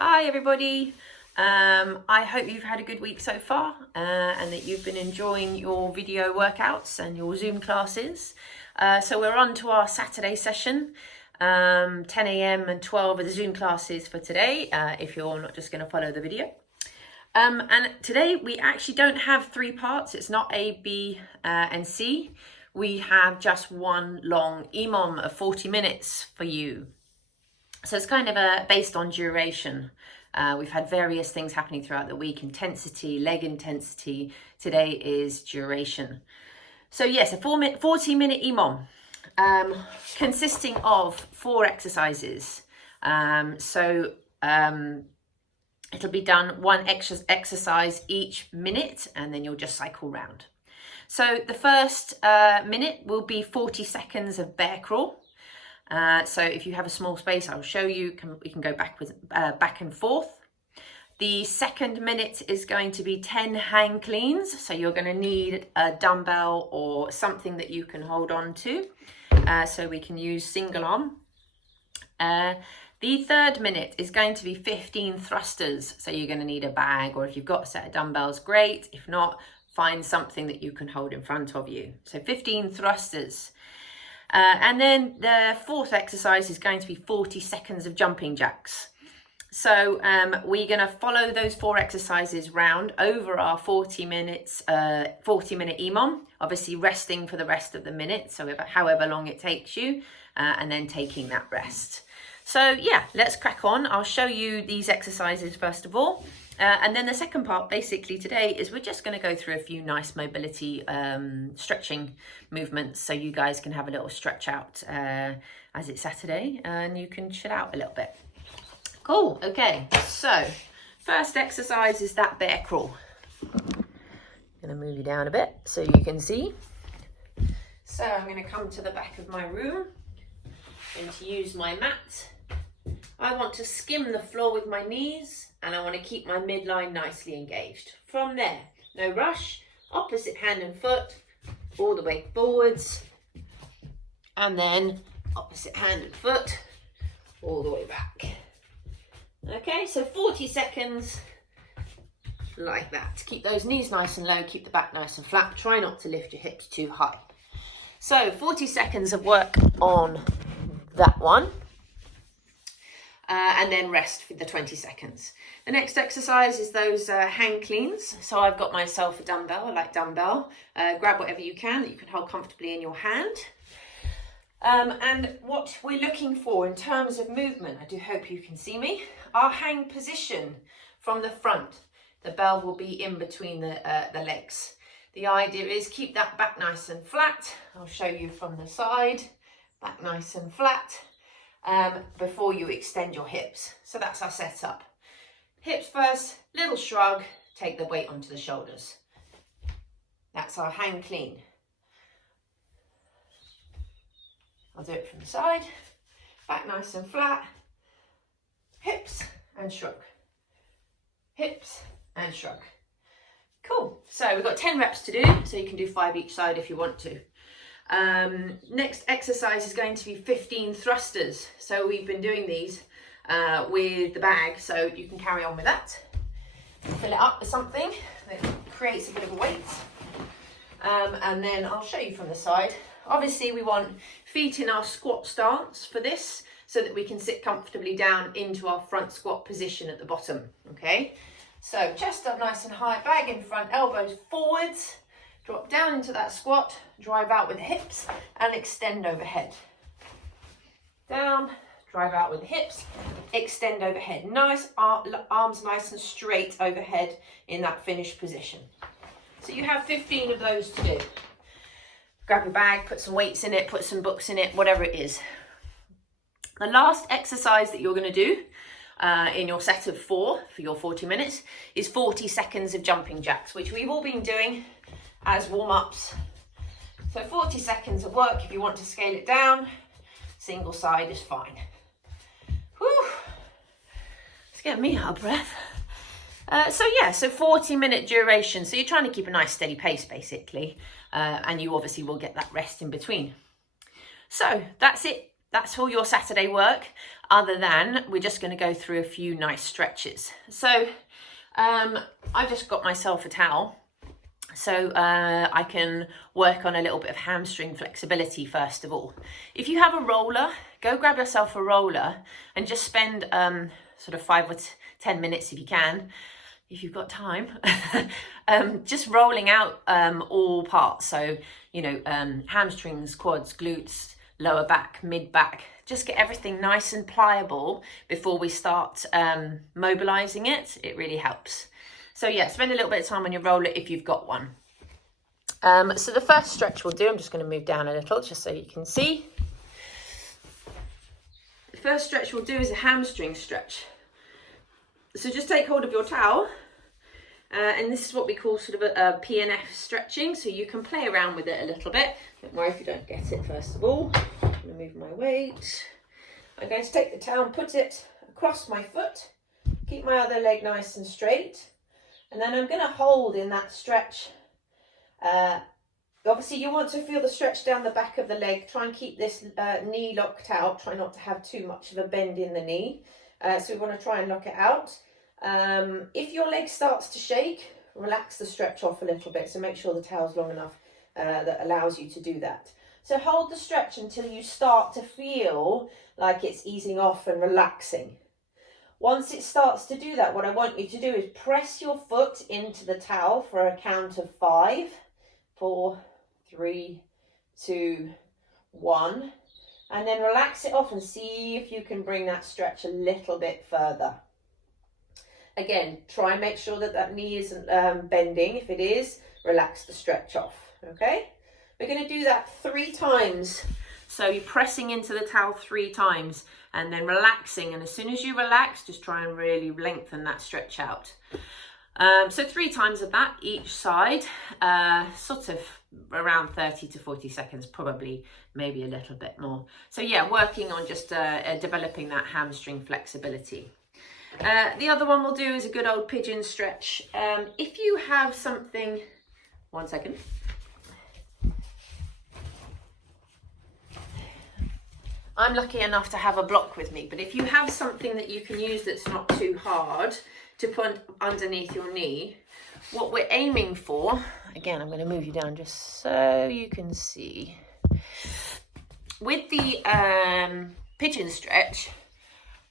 Hi everybody, I hope you've had a good week so far and that you've been enjoying your video workouts and your Zoom classes. So we're on to our Saturday session, 10 a.m. and 12 are the Zoom classes for today, if you're not just going to follow the video. And today we actually don't have three parts, it's not A, B and C. We have just one long E.M.O.M of 40 minutes for you. So it's kind of based on duration. We've had various things happening throughout the week: intensity, leg intensity. Today is duration. So yes, a 40-minute E.M.O.M, consisting of 4 exercises. It'll be done one exercise each minute, and then you'll just cycle round. So the first minute will be 40 seconds of bear crawl. So if you have a small space, I'll show you, we can go back and forth. The second minute is going to be 10 hang cleans. So you're going to need a dumbbell or something that you can hold on to. So we can use single arm. The third minute is going to be 15 thrusters. So you're going to need a bag, or if you've got a set of dumbbells, great. If not, find something that you can hold in front of you. So 15 thrusters. And then the fourth exercise is going to be 40 seconds of jumping jacks. So we're going to follow those 4 exercises round over our 40-minute E.M.O.M, obviously resting for the rest of the minute, so however long it takes you, and then taking that rest. So yeah, let's crack on. I'll show you these exercises first of all. And then the second part basically today is we're just going to go through a few nice mobility stretching movements, so you guys can have a little stretch out as it's Saturday and you can chill out a little bit. Cool. Okay, so first exercise is that bear crawl. I'm going to move you down a bit so you can see. So I'm going to come to the back of my room and to use my mat. I want to skim the floor with my knees, and I want to keep my midline nicely engaged. From there, no rush, opposite hand and foot, all the way forwards, and then opposite hand and foot, all the way back. Okay, so 40 seconds like that. Keep those knees nice and low, keep the back nice and flat. Try not to lift your hips too high. So 40 seconds of work on that one. And then rest for the 20 seconds. The next exercise is those hang cleans. So I've got myself a dumbbell, I like dumbbell. Grab whatever you can that you can hold comfortably in your hand. And what we're looking for in terms of movement, I do hope you can see me, our hang position from the front. The bell will be in between the legs. The idea is keep that back nice and flat. I'll show you from the side, back nice and flat. Before you extend your hips. So that's our setup. Hips first, little shrug, take the weight onto the shoulders. That's our hang clean. I'll do it from the side, back nice and flat, hips and shrug, hips and shrug. Cool, so we've got 10 reps to do, so you can do 5 each side if you want to. Next exercise is going to be 15 thrusters. So we've been doing these with the bag, so you can carry on with that. Fill it up with something that creates a bit of a weight. And then I'll show you from the side. Obviously we want feet in our squat stance for this, so that we can sit comfortably down into our front squat position at the bottom. Okay, so chest up nice and high, bag in front, elbows forwards. Drop down into that squat, drive out with the hips and extend overhead. Down, drive out with the hips, extend overhead. Nice, arms nice and straight overhead in that finished position. So you have 15 of those to do. Grab your bag, put some weights in it, put some books in it, whatever it is. The last exercise that you're going to do in your set of 4 for your 40 minutes is 40 seconds of jumping jacks, which we've all been doing as warm-ups. So 40 seconds of work. If you want to scale it down, single side is fine. Whew. It's getting me out of breath. So 40-minute duration. So you're trying to keep a nice steady pace basically, and you obviously will get that rest in between. So that's it that's all your Saturday work, other than we're just going to go through a few nice stretches. So I've just got myself a towel, so I can work on a little bit of hamstring flexibility first of all. If you have a roller, go grab yourself a roller and just spend sort of 5 or 10 minutes if you can, if you've got time, just rolling out all parts. So, you know, hamstrings, quads, glutes, lower back, mid back. Just get everything nice and pliable before we start mobilizing it. It really helps. So yeah, spend a little bit of time on your roller if you've got one. So the first stretch we'll do, I'm just going to move down a little just so you can see. The first stretch we'll do is a hamstring stretch. So just take hold of your towel, and this is what we call sort of a PNF stretching, so you can play around with it a little bit. Don't worry if you don't get it first of all. I'm going to move my weight. I'm going to take the towel and put it across my foot, keep my other leg nice and straight, and then I'm going to hold in that stretch. Obviously you want to feel the stretch down the back of the leg. Try and keep this knee locked out. Try not to have too much of a bend in the knee. So we want to try and lock it out. If your leg starts to shake, relax the stretch off a little bit. So make sure the towel's long enough that allows you to do that. So hold the stretch until you start to feel like it's easing off and relaxing. Once it starts to do that, what I want you to do is press your foot into the towel for a count of 5, 4, 3, 2, 1. And then relax it off and see if you can bring that stretch a little bit further. Again, try and make sure that that knee isn't bending. If it is, relax the stretch off, okay? We're going to do that 3 times. So you're pressing into the towel 3 times and then relaxing. And as soon as you relax, just try and really lengthen that stretch out. So 3 times of that each side, sort of around 30 to 40 seconds, probably maybe a little bit more. So yeah, working on just developing that hamstring flexibility. The other one we'll do is a good old pigeon stretch. If you have something, one second. I'm lucky enough to have a block with me, but if you have something that you can use that's not too hard to put underneath your knee, what we're aiming for, again, I'm going to move you down just so you can see. With the pigeon stretch,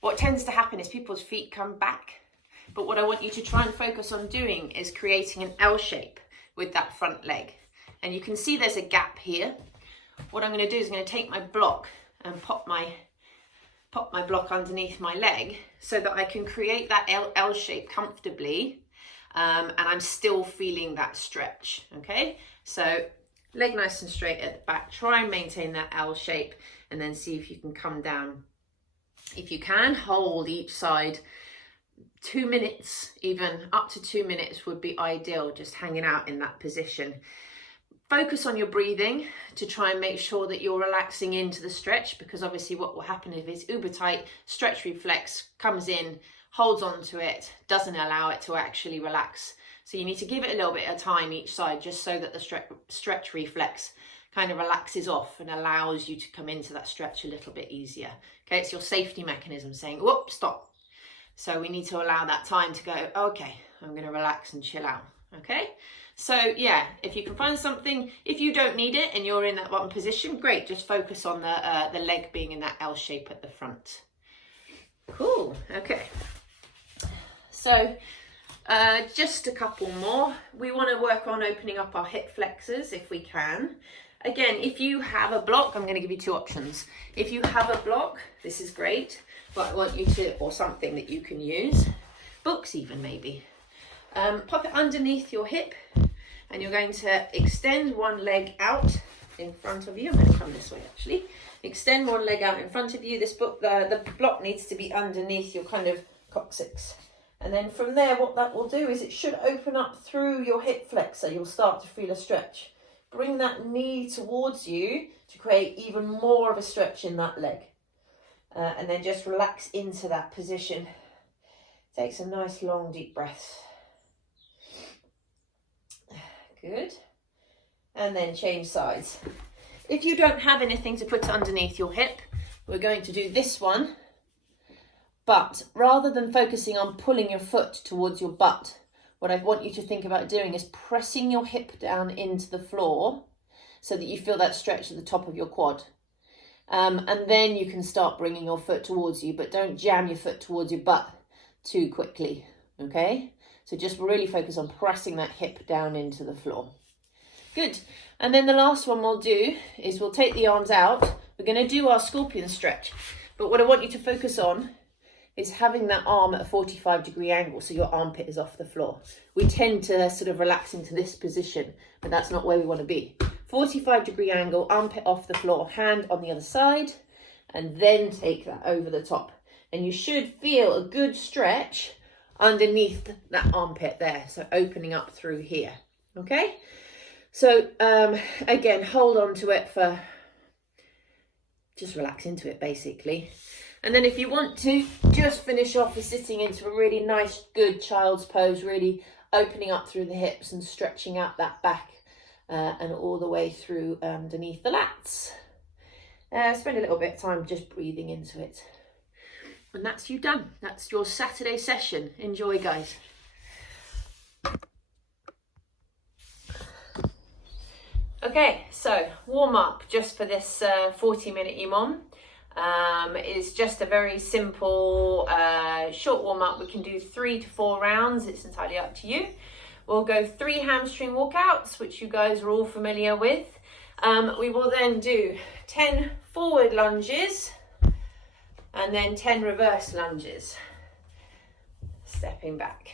what tends to happen is people's feet come back. But what I want you to try and focus on doing is creating an L shape with that front leg. And you can see there's a gap here. What I'm going to do is I'm going to take my block and pop my block underneath my leg so that I can create that L shape comfortably, and I'm still feeling that stretch, okay? So leg nice and straight at the back, try and maintain that L shape, and then see if you can come down. If you can, hold each side 2 minutes, even up to 2 minutes would be ideal, just hanging out in that position. Focus on your breathing to try and make sure that you're relaxing into the stretch, because obviously what will happen if it's uber tight, stretch reflex comes in, holds on to it, doesn't allow it to actually relax. So you need to give it a little bit of time each side, just so that the stretch reflex kind of relaxes off and allows you to come into that stretch a little bit easier. Okay, it's your safety mechanism saying, whoop, stop. So we need to allow that time to go, okay, I'm going to relax and chill out. Okay, so yeah, if you can find something, if you don't need it and you're in that one position, great, just focus on the leg being in that L shape at the front. Cool, okay. So just a couple more. We want to work on opening up our hip flexors if we can. Again, if you have a block, I'm going to give you 2 options. If you have a block, this is great, but I want you to, or something that you can use, books even maybe. Pop it underneath your hip, and you're going to extend one leg out in front of you. I'm going to come this way actually. Extend one leg out in front of you. This book, the block needs to be underneath your kind of coccyx. And then from there, what that will do is it should open up through your hip flexor. You'll start to feel a stretch. Bring that knee towards you to create even more of a stretch in that leg. And then just relax into that position. Take some nice long deep breaths. Good. And then change sides. If you don't have anything to put underneath your hip, we're going to do this one, but rather than focusing on pulling your foot towards your butt, what I want you to think about doing is pressing your hip down into the floor so that you feel that stretch at the top of your quad. And then you can start bringing your foot towards you, but don't jam your foot towards your butt too quickly, okay? So just really focus on pressing that hip down into the floor. Good. And then the last one we'll do is we'll take the arms out. We're going to do our scorpion stretch, but what I want you to focus on is having that arm at a 45-degree angle so your armpit is off the floor. We tend to sort of relax into this position, but that's not where we want to be. 45-degree angle, armpit off the floor, hand on the other side, and then take that over the top. And you should feel a good stretch underneath that armpit there, so opening up through here, okay? So again, hold on to it for, just relax into it basically. And then if you want to, just finish off with sitting into a really nice, good child's pose, really opening up through the hips and stretching out that back and all the way through underneath the lats. Spend a little bit of time just breathing into it. And that's you done. That's your Saturday session. Enjoy, guys. Okay, so warm up just for this 40-minute E.M.O.M. Is just a very simple short warm-up. We can do 3 to 4 rounds. It's entirely up to you. We'll go 3 hamstring walkouts, which you guys are all familiar with. We will then do 10 forward lunges and then 10 reverse lunges, stepping back.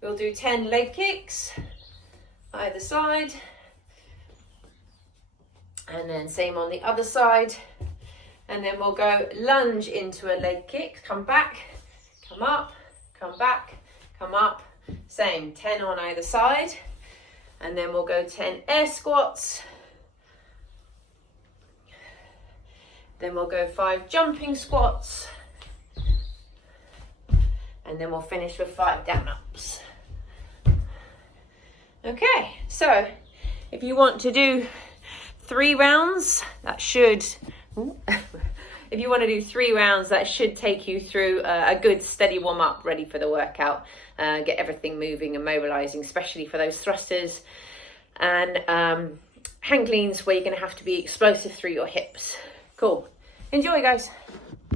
We'll do 10 leg kicks either side, and then same on the other side. And then we'll go lunge into a leg kick, come back, come up, come back, come up. Same, 10 on either side. And then we'll go 10 air squats. Then we'll go 5 jumping squats. And then we'll finish with 5 down ups. Okay, so if you want to do 3 rounds, that should... If you want to do 3 rounds, that should take you through a good steady warm up, ready for the workout. Get everything moving and mobilizing, especially for those thrusters and hang cleans where you're going to have to be explosive through your hips. Cool. Enjoy, guys.